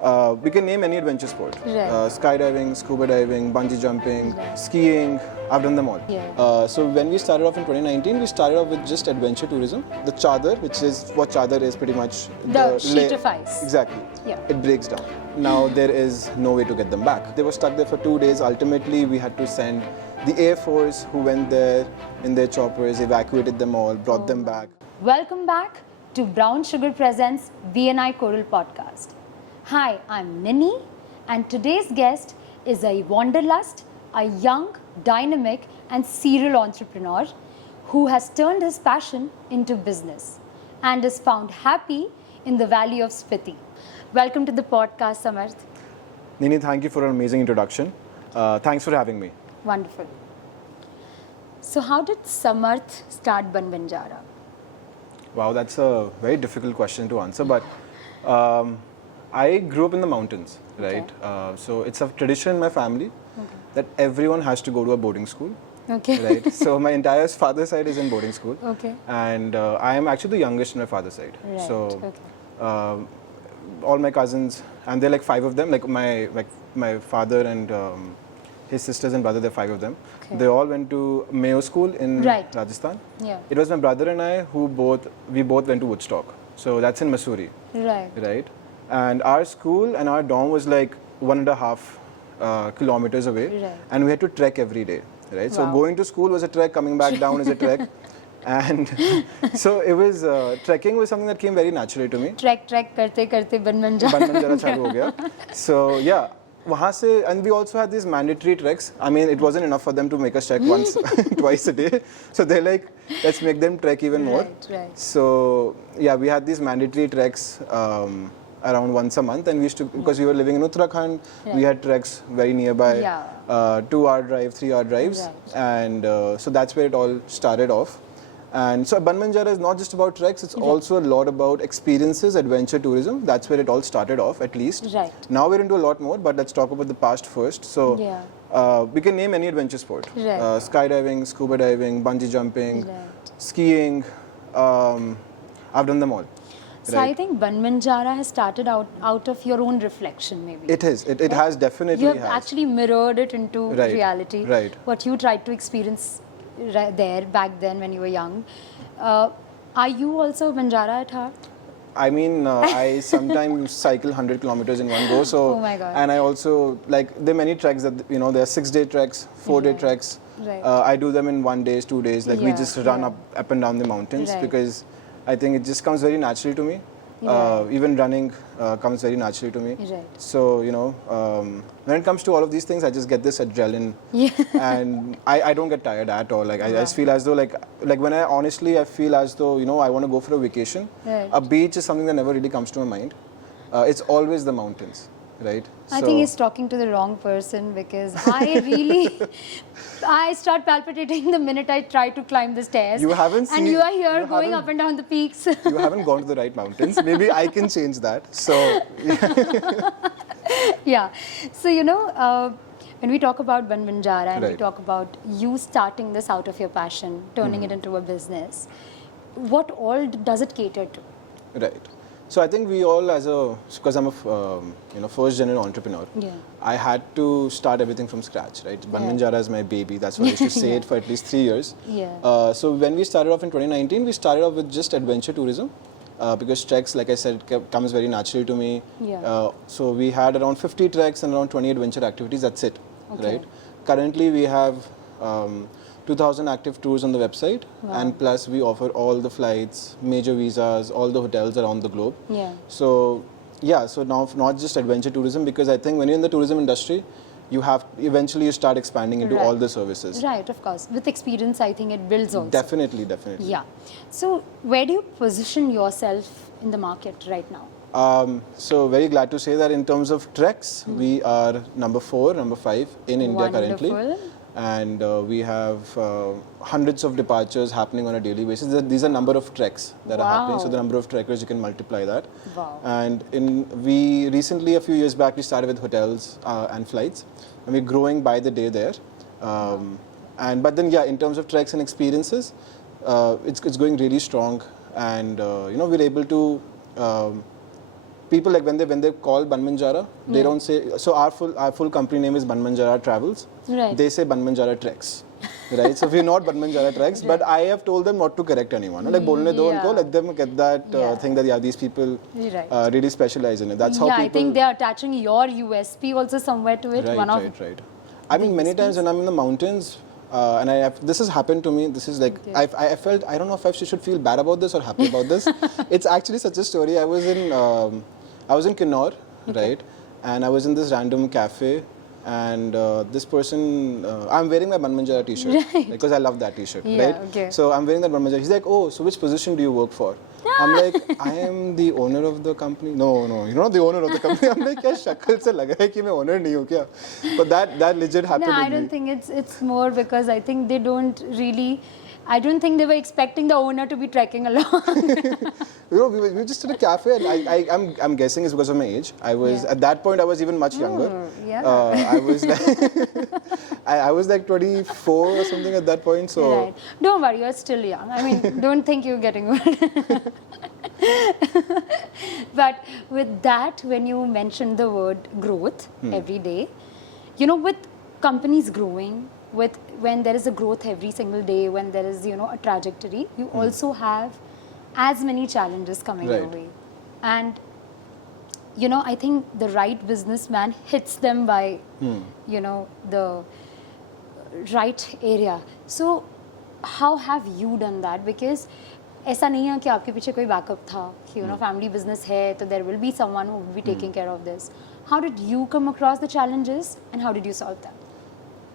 We can name any adventure sport. Right. Skydiving, scuba diving, bungee jumping, skiing. I've done them all. Yeah. So when we started off in 2019, we started off with just adventure tourism. The chadar, which is what chadar is pretty much. The sheet of ice. Exactly. Yeah. It breaks down. Now there is no way to get them back. They were stuck there for 2 days. Ultimately, we had to send the Air Force who went there in their choppers, evacuated them all, brought them back. Welcome back to Brown Sugar Presents BNI Choral Podcast. Hi, I'm Ninee, and today's guest is a wanderlust, a young, dynamic and serial entrepreneur who has turned his passion into business and is found happy in the valley of Spiti. Welcome to the podcast, Samarth. Ninee, thank you for an amazing introduction. Thanks for having me. Wonderful. So how did Samarth start BanBanjara? Wow, that's a very difficult question to answer, but I grew up in the mountains, right? Okay. So it's a tradition in my family that everyone has to go to a boarding school. Okay. Right. So my entire father's side is in boarding school. Okay. And I am actually the youngest in my father's side. Right. So all my cousins, and there are like 5 of them, like my father and his sisters and brother, there are 5 of them. Okay. They all went to Mayo School in Rajasthan. Yeah. It was my brother and I who both went to Woodstock. So that's in Missouri. Right. Right. And our school and our dorm was like 1.5 kilometers away. Right. And we had to trek every day. Right. So Wow. going to school was a trek, coming back down is a trek. And so it was, trekking was something that came very naturally to me. Trek karte BanBanjara. BanBanjara chalu ho gaya. So yeah, wahan se, and we also had these mandatory treks. I mean, it wasn't enough for them to make us trek once, twice a day. So they're like, let's make them trek even more. Right. So yeah, we had these mandatory treks around once a month, and we used to, because we were living in Uttarakhand, we had treks very nearby, 2-hour drive, 3-hour drives, and so that's where it all started off. And so BanBanjara is not just about treks, it's also a lot about experiences, adventure tourism. That's where it all started off, at least. Right. Now we're into a lot more, but let's talk about the past first. So we can name any adventure sport. Right. Skydiving, scuba diving, bungee jumping, skiing. I've done them all. So I think BanBanjara has started out of your own reflection, maybe. It is. It has definitely. You have actually mirrored it into reality. Right. What you tried to experience there back then when you were young. Are you also Banjara at heart? I mean, I sometimes cycle 100 kilometers in one go. So, oh my God. And I also, like, there are many treks that, there are 6-day treks, 4-day treks. Right. I do them in 1 day, 2 days. Like, we just run up and down the mountains because I think it just comes very naturally to me. Even running comes very naturally to me. Right. So, when it comes to all of these things, I just get this adrenaline. And I don't get tired at all. Like, I just feel as though, like when I feel as though, I want to go for a vacation. Right. A beach is something that never really comes to my mind. It's always the mountains, right? I think he's talking to the wrong person, because I start palpitating the minute I try to climb the stairs. You haven't seen, and you are here going up and down the peaks. You haven't gone to the right mountains. Maybe I can change that. So, yeah. So, when we talk about BanBanjara and we talk about you starting this out of your passion, turning it into a business, what all does it cater to? Right. So I think we all, because I'm a first generation entrepreneur, I had to start everything from scratch, right? BanBanjara is my baby. That's why I used to say it for at least 3 years. So when we started off in 2019, we started off with just adventure tourism. Because treks, like I said, comes very naturally to me. So we had around 50 treks and around 20 adventure activities. That's it, right? Currently, we have 2,000 active tours on the website, and plus we offer all the flights, major visas, all the hotels around the globe. So so now not just adventure tourism, because I think when you're in the tourism industry, you start expanding into all the services. Right, of course. With experience, I think it builds also. Definitely. Yeah. So where do you position yourself in the market right now? So very glad to say that in terms of treks, we are number 4, number 5 in India currently. And we have hundreds of departures happening on a daily basis. These are number of treks that are happening. So the number of trekkers, you can multiply that. And we recently, a few years back, we started with hotels and flights. And we're growing by the day there. But then, in terms of treks and experiences, it's going really strong. And, we're able to people like when they call BanBanjara, they don't say. So our full company name is BanBanjara Travels. Right. They say BanBanjara Treks. Right, so we're not BanBanjara Treks, but I have told them not to correct anyone. Like, bolne do unko, let them get that thing that these people really specialize in it. That's how people. I think they are attaching your USP also somewhere to it. Right. I mean, many times when I'm in the mountains, and this has happened to me. This is like I felt, I don't know if I should feel bad about this or happy about this. It's actually such a story. I was in Kinnaur, right, and I was in this random cafe. And this person, I'm wearing my BanBanjara t-shirt because I love that t-shirt, right? Okay. So I'm wearing that BanBanjara. He's like, oh, so which position do you work for? I'm like, I am the owner of the company. No, you're not the owner of the company. I'm like, kya shakal se laga hai ki main owner nahi hu kya? But that legit happened. No, I don't think it's more because I think they don't really. I don't think they were expecting the owner to be trekking along. We were just at a cafe, and I'm guessing it's because of my age. I was at that point I was even much younger. I was like I was like 24 or something at that point. So right. Don't worry, you're still young. I mean, don't think you're getting old. But with that, when you mentioned the word growth every day, with companies growing, when there is a growth every single day, when there is a trajectory, you also have as many challenges coming your way. And I think the right businessman hits them by the right area. So how have you done that? Because ऐसा नहीं है कि आपके पीछे कोई backup था कि family business है तो there will be someone who will be taking care of this. How did you come across the challenges and how did you solve them?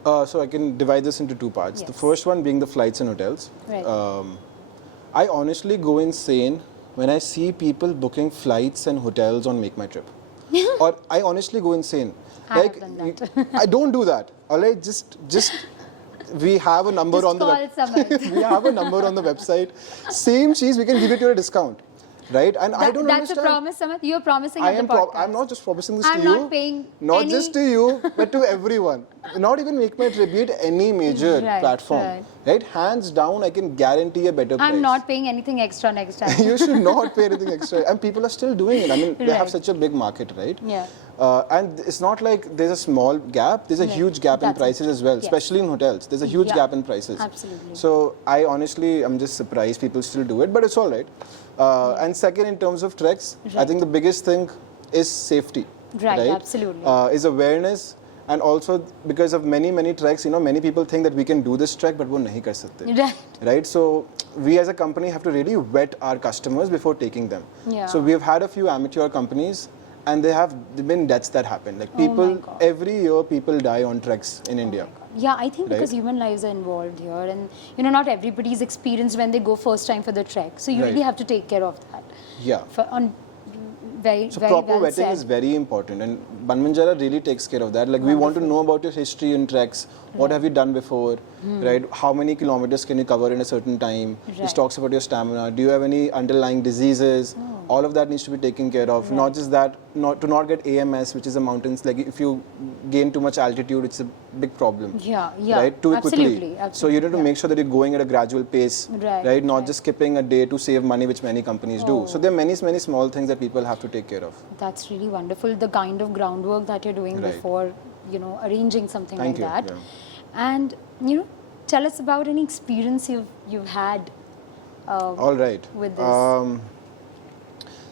So I can divide this into two parts. Yes. The first one being the flights and hotels. Right. I honestly go insane when I see people booking flights and hotels on Make My Trip. Or I honestly go insane. I have done that. I don't do that. Alright, just we have a number just on the Samarth. we have a number on the website. Same cheese, we can give it to you at a discount. Right? And I don't that's understand. a promise, Samarth. You're promising on the podcast. I'm not just promising this I'm to you. I'm not paying not just to you, but to everyone. Not even Make My Trip, be it any major platform. Right? Hands down, I can guarantee a better price. I'm not paying anything extra next time. You should not pay anything extra. And people are still doing it. I mean, they have such a big market, right? Yeah. And it's not like there's a small gap. There's a huge gap in prices as well, especially in hotels. There's a huge gap in prices. Absolutely. So I honestly, I'm just surprised people still do it, but it's all right. And second, in terms of treks, I think the biggest thing is safety. Right, absolutely. Is awareness. And also because of many treks, many people think that we can do this trek, but we nahi kar sakte. Right. Right? So we as a company have to really vet our customers before taking them. Yeah. So we've had a few amateur companies, and there been deaths that happen. Like people, every year people die on treks in India. Yeah, I think because human lives are involved here, and not everybody is experienced when they go first time for the trek. So you really have to take care of that. Yeah. So proper vetting is very important, and BanBanjara really takes care of that. Like we want to know about your history in treks. What have you done before, right? How many kilometers can you cover in a certain time? This talks about your stamina. Do you have any underlying diseases? All of that needs to be taken care of. Not just that, to not get AMS, which is a mountains. Like if you gain too much altitude, it's a big problem. Yeah. Right? Too Absolutely. quickly. So you need to make sure that you're going at a gradual pace, right? Not just skipping a day to save money, which many companies do. So there are many small things that people have to take care of. That's really wonderful. The kind of groundwork that you're doing before, arranging something like that. Yeah. And tell us about any experience you've had. All right. With this.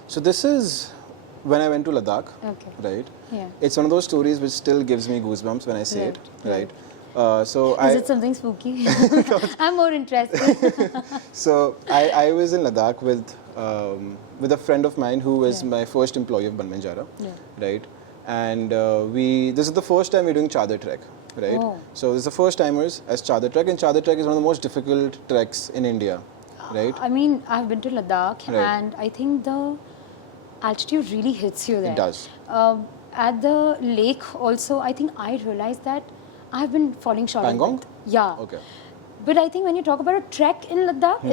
So this is when I went to Ladakh. Okay. Right. Yeah. It's one of those stories which still gives me goosebumps when I say it. Right. Is it something spooky? I'm more interested. So I was in Ladakh with a friend of mine who was my first employee of BanBanjara. Right. And this is the first time we're doing Chadar trek. Right. So this is the first timers as Chadar trek, and Chadar trek is one of the most difficult treks in India. Right. I mean, I've been to Ladakh, and I think the altitude really hits you there. It does. At the lake also, I think I realized that I've been falling short. Pangong? Yeah. Okay. But I think when you talk about a trek in Ladakh,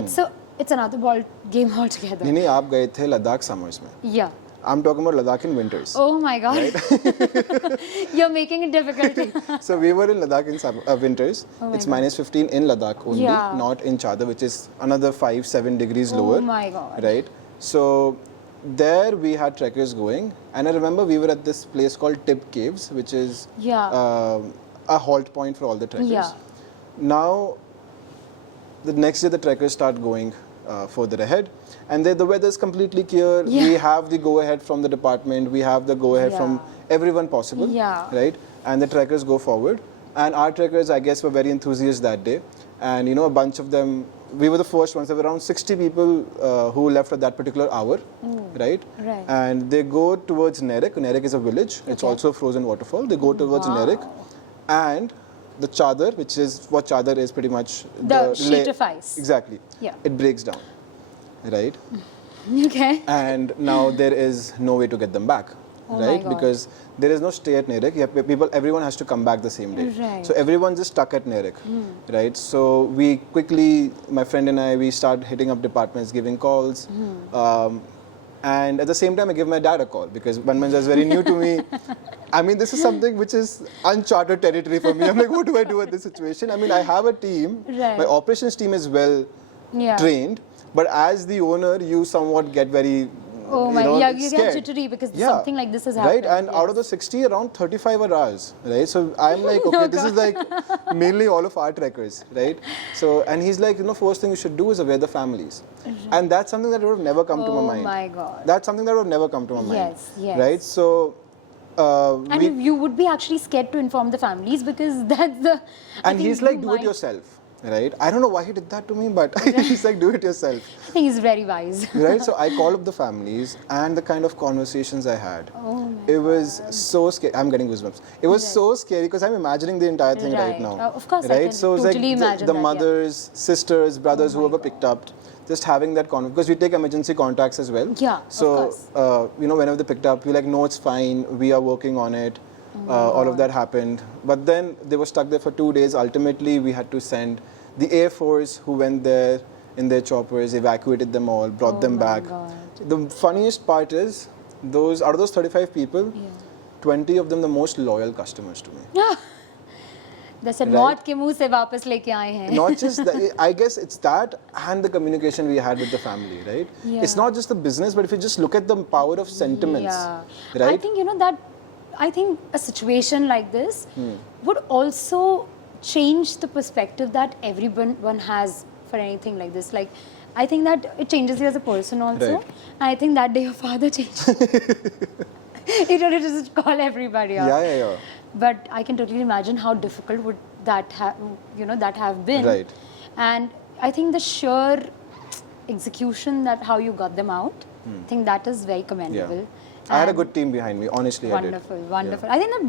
it's another ball game altogether. Ninee, आप गए थे Ladakh summers में. Yeah. I'm talking about Ladakh in winters. Oh my God. Right? You're making it difficult. So we were in Ladakh in winters. It's minus 15 in Ladakh only, not in Chadar, which is another 5-7 degrees lower. Oh my God. Right. So there we had trekkers going, and I remember we were at this place called Tip Caves, which is a halt point for all the trekkers. Yeah. Now, the next day the trekkers start going further ahead, and the weather is completely clear. Yeah. We have the go-ahead from the department, we have the go-ahead from everyone possible, right? And the trekkers go forward, and our trekkers, I guess, were very enthusiastic that day, and you know, a bunch of them, we were the first ones. There were around 60 people who left at that particular hour, right? And they go towards Nerek. Nerek is a village. It's also a frozen waterfall. They go towards Nerek, and the chadar, which is what chadar is pretty much the sheet of ice. Exactly. Yeah. It breaks down, right? Okay. And now there is no way to get them back. Right, because there is no stay at Nerek. You have everyone has to come back the same day. Right. So everyone's just stuck at Nerek, right? So we quickly, my friend and I, we start hitting up departments, giving calls, and at the same time I give my dad a call because BanBanjara is very new to me. I mean, this is something which is uncharted territory for me. I'm like, what do I do at this situation? I mean, I have a team. Right. My operations team is well trained, but as the owner, you somewhat get very you scared. get jittery because something like this has happened. Right, and out of the 60, around 35 are ours, right? So I'm like, okay, this is like mainly all of our trekkers, right? So, and he's like, first thing you should do is aware the families. And that's something that would have never come to my mind. Oh my God. That's something that would have never come to my mind. Yes. Right, so... and you would be actually scared to inform the families because that's the... And he's like, do it yourself. Right? I don't know why he did that to me, but he's like, do it yourself. I think he's very wise. Right? So I called up the families, and the kind of conversations I had. It was so scary. I'm getting goosebumps. It was so scary because I'm imagining the entire thing right now. Of course, right? I can so totally it's like imagine the that, mothers, sisters, brothers, whoever picked up, just having that conversation. Because we take emergency contacts as well. Yeah, so, of course. Whenever they picked up, we're like, no, it's fine. We are working on it. All of that happened. But then they were stuck there for 2 days. Ultimately, we had to send the Air Force who went there in their choppers, evacuated them all, brought them back. God. The funniest part is, out of those 35 people, 20 of them the most loyal customers to me. They said, "Maut ke muh se wapas leke aaye hain." Not just that, I guess it's that and the communication we had with the family, right? Yeah. It's not just the business, but if you just look at the power of sentiments, right? I think, I think a situation like this would also change the perspective that everyone has for anything like this. Like, I think that it changes you as a person also. Right. I think that day your father changed. He wanted to just call everybody out. Yeah. But I can totally imagine how difficult would that have been. Right. And I think the sheer execution, that how you got them out, I think that is very commendable. Yeah. I had a good team behind me, honestly. Wonderful. Yeah. I think that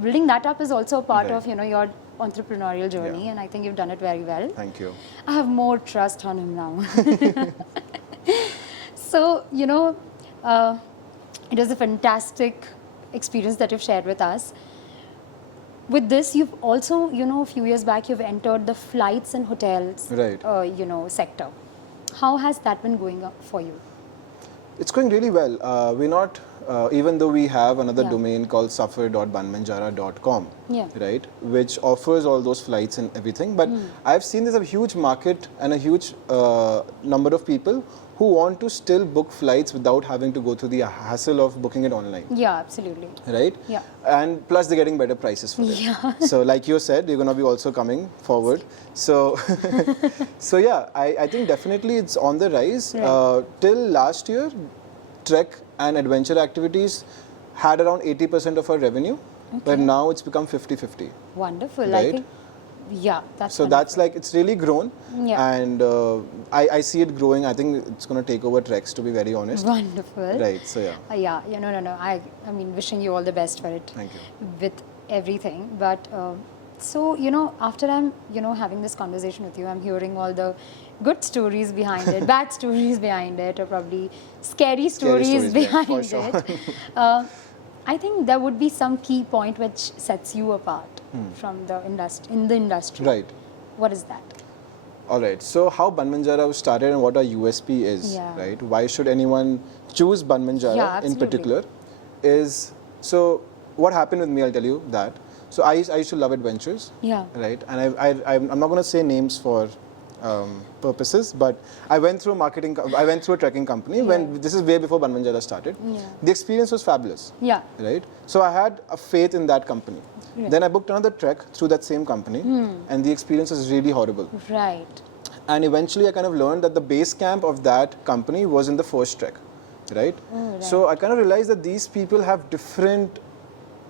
building that up is also a part of your entrepreneurial journey, and I think you've done it very well. Thank you. I have more trust on him now. So, it was a fantastic experience that you've shared with us. With this, you've also, a few years back, you've entered the flights and hotels, sector. How has that been going up for you? It's going really well. We're not, even though we have another domain called suffer.banbanjara.com, right, which offers all those flights and everything. But I've seen there's a huge market and a huge number of people who want to still book flights without having to go through the hassle of booking it online. Yeah, absolutely. Right? Yeah. And plus they're getting better prices for it. Yeah. So like you said, you're going to be also coming forward. So, I think definitely it's on the rise. Right. Till last year, trek and adventure activities had around 80% of our revenue, but now it's become 50-50. Wonderful. Right? I think, that's so wonderful. that's like, it's really grown, and I see it growing. I think it's going to take over treks, to be very honest. Wonderful. Right, so no. I mean, wishing you all the best for it. Thank you. With everything. But, after I'm, having this conversation with you, I'm hearing all the good stories behind it, bad stories behind it, or probably scary stories behind for it. Sure. I think there would be some key point which sets you apart from the industry. Right. What is that? All right. So how BanBanjara was started and what our USP is, right? Why should anyone choose BanBanjara in particular? So what happened with me? I'll tell you that. So I used to love adventures. Yeah. Right. And I'm not going to say names for purposes, but I went through a trekking company when this is way before BanBanjara started. The experience was fabulous. Right? So I had a faith in that company. Then I booked another trek through that same company, and the experience was really horrible. Right. And eventually I kind of learned that the base camp of that company was in the first trek. Right? So I kind of realized that these people have different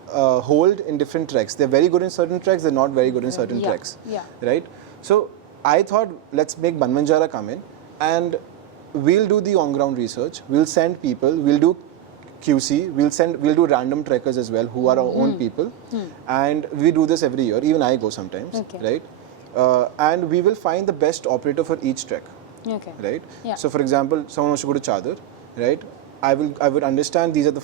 hold in different treks. They're very good in certain treks, they're not very good in certain treks. Right? So I thought, let's make BanBanjara come in and we'll do the on-ground research. We'll send people, we'll do QC, we'll do random trekkers as well who are our own people. And we do this every year, even I go sometimes. Right? And we will find the best operator for each trek. Right? So for example, someone wants to go to Chadar, right? I would understand these are the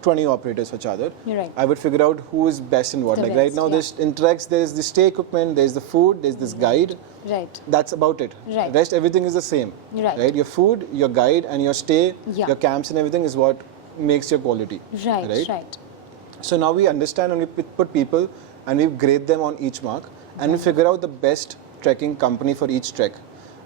20 operators for Chadar. I would figure out who is best in what. Like right now, in treks, there's the stay equipment, there's the food, there's this guide. That's about it. Rest, everything is the same. Right? Your food, your guide, and your stay, your camps and everything is what makes your quality. Right? So now we understand and we put people and we grade them on each mark and we figure out the best trekking company for each trek.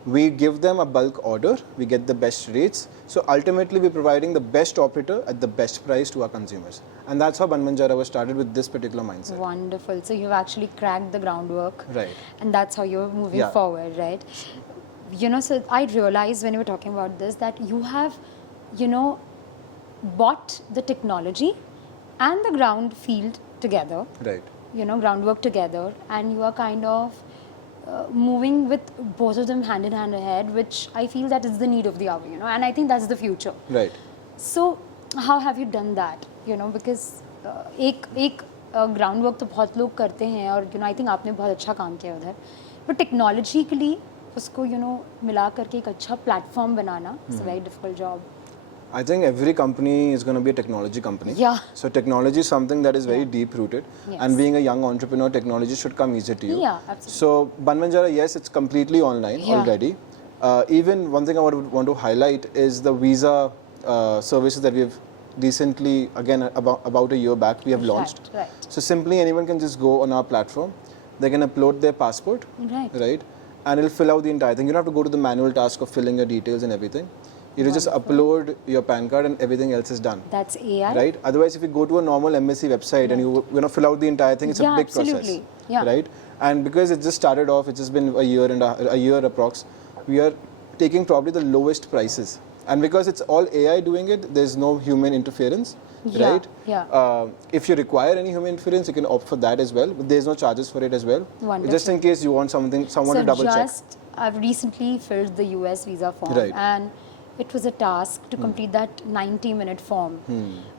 We give them a bulk order, we get the best rates. So ultimately we're providing the best operator at the best price to our consumers. And that's how BanBanjara was started, with this particular mindset. Wonderful. So you've actually cracked the groundwork. Right. And that's how you're moving forward, right? You know, so I realized when you were talking about this that you have, you know, bought the technology and the ground field together. Right. You know, groundwork together, and you are kind of moving with both of them hand in hand ahead, which I feel that is the need of the hour, you know, and I think that's the future. Right. So how have you done that? You know, because एक groundwork तो बहुत लोग करते हैं और you know I think आपने बहुत अच्छा काम किया उधर, but technologically उसको you know मिला करके एक अच्छा platform banana is a very difficult job. I think every company is going to be a technology company. So technology is something that is very deep rooted, and being a young entrepreneur, technology should come easy to you. Absolutely. So BanBanjara, yes, it's completely online already. Even one thing I want to highlight is the visa services that we've recently, again about a year back, we have launched. So simply anyone can just go on our platform, they can upload their passport, right? And it'll fill out the entire thing. You don't have to go to the manual task of filling your details and everything. You just upload your PAN card and everything else is done. That's AI. Right? Otherwise, if you go to a normal embassy website and you fill out the entire thing, it's a big process. Right? And because it just started off, it's just been a year approx, we are taking probably the lowest prices. And because it's all AI doing it, there's no human interference. Right? If you require any human interference, you can opt for that as well. But there's no charges for it as well. Just in case you want someone to double check. I've recently filled the US visa form, and it was a task to complete that 90-minute form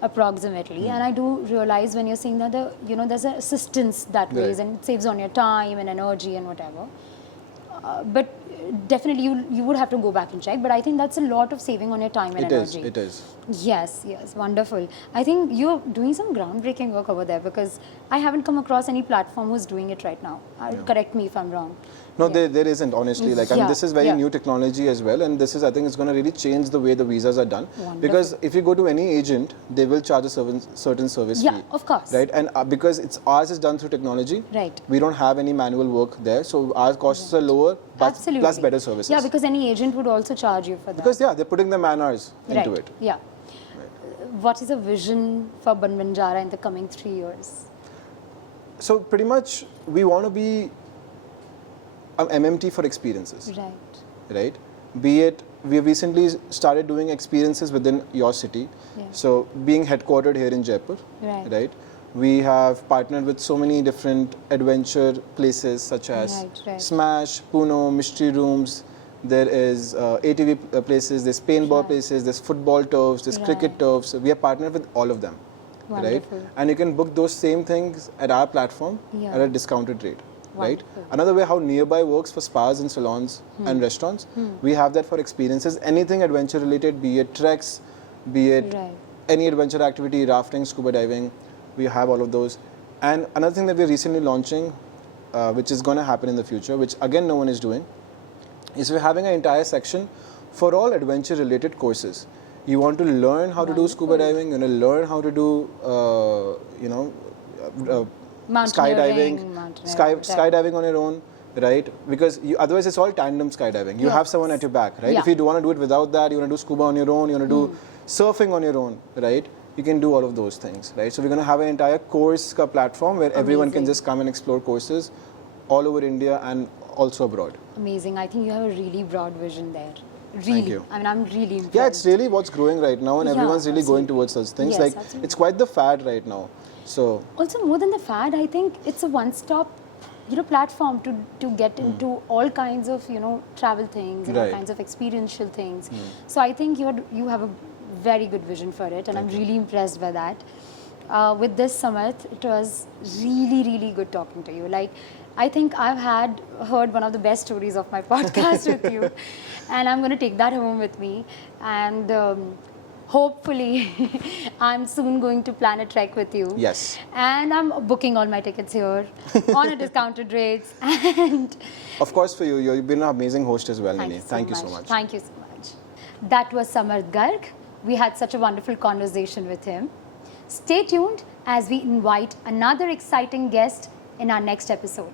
approximately. And I do realize when you're saying that there's an assistance that ways, and it saves on your time and energy and whatever. But definitely you would have to go back and check, but I think that's a lot of saving on your time and energy. It is. Yes, wonderful. I think you're doing some groundbreaking work over there, because I haven't come across any platform who's doing it right now. Correct me if I'm wrong. No, there isn't, honestly. And this is very new technology as well, and this is, I think, it's going to really change the way the visas are done. Because if you go to any agent, they will charge a certain service fee. Of course. Right, and because ours is done through technology, we don't have any manual work there, so our costs are lower, but plus better services. Yeah, because any agent would also charge you for that. Because they're putting the man hours into it. What is the vision for BanBanjara in the coming 3 years? So pretty much, we want to be an MMT for experiences. Right? Be it, we recently started doing experiences within your city. So being headquartered here in Jaipur. Right? We have partnered with so many different adventure places such as Smash, Puno, Mystery Rooms. There is ATV places, there's paintball places, there's football turfs, there's cricket turfs. We are partnered with all of them. Right? And you can book those same things at our platform at a discounted rate. Right? Another way how nearby works for spas and salons and restaurants, we have that for experiences. Anything adventure related, be it treks, be it any adventure activity, rafting, scuba diving, we have all of those. And another thing that we're recently launching, which is going to happen in the future, which again no one is doing, is we're having an entire section for all adventure related courses. You want to learn how to do scuba diving, you want to learn how to do, skydiving, skydiving on your own, right? Because otherwise it's all tandem skydiving. You have someone at your back, right? If you don't want to do it without that, you want to do scuba on your own, you want to do surfing on your own, right? You can do all of those things, right? So we're going to have an entire course platform where everyone can just come and explore courses all over India and also abroad. Amazing. I think you have a really broad vision there. Really. Thank you. I mean, I'm really impressed. Yeah, it's really what's growing right now, and everyone's really going towards those things. Yes, like, absolutely. it's quite the fad right now. So also, more than the fad, I think it's a one-stop, platform to get into all kinds of, travel things and all kinds of experiential things. So I think you have a very good vision for it, and I'm really impressed by that. With this, Samarth, it was really, really good talking to you. Like, I think I've heard one of the best stories of my podcast with you, and I'm going to take that home with me. And hopefully, I'm soon going to plan a trek with you. yes. And I'm booking all my tickets here on a discounted rates. And Of course, for you, you've been an amazing host as well, Ninee. Thank you so much. Thank you so much. That was Samarth Garg. We had such a wonderful conversation with him. Stay tuned as we invite another exciting guest in our next episode.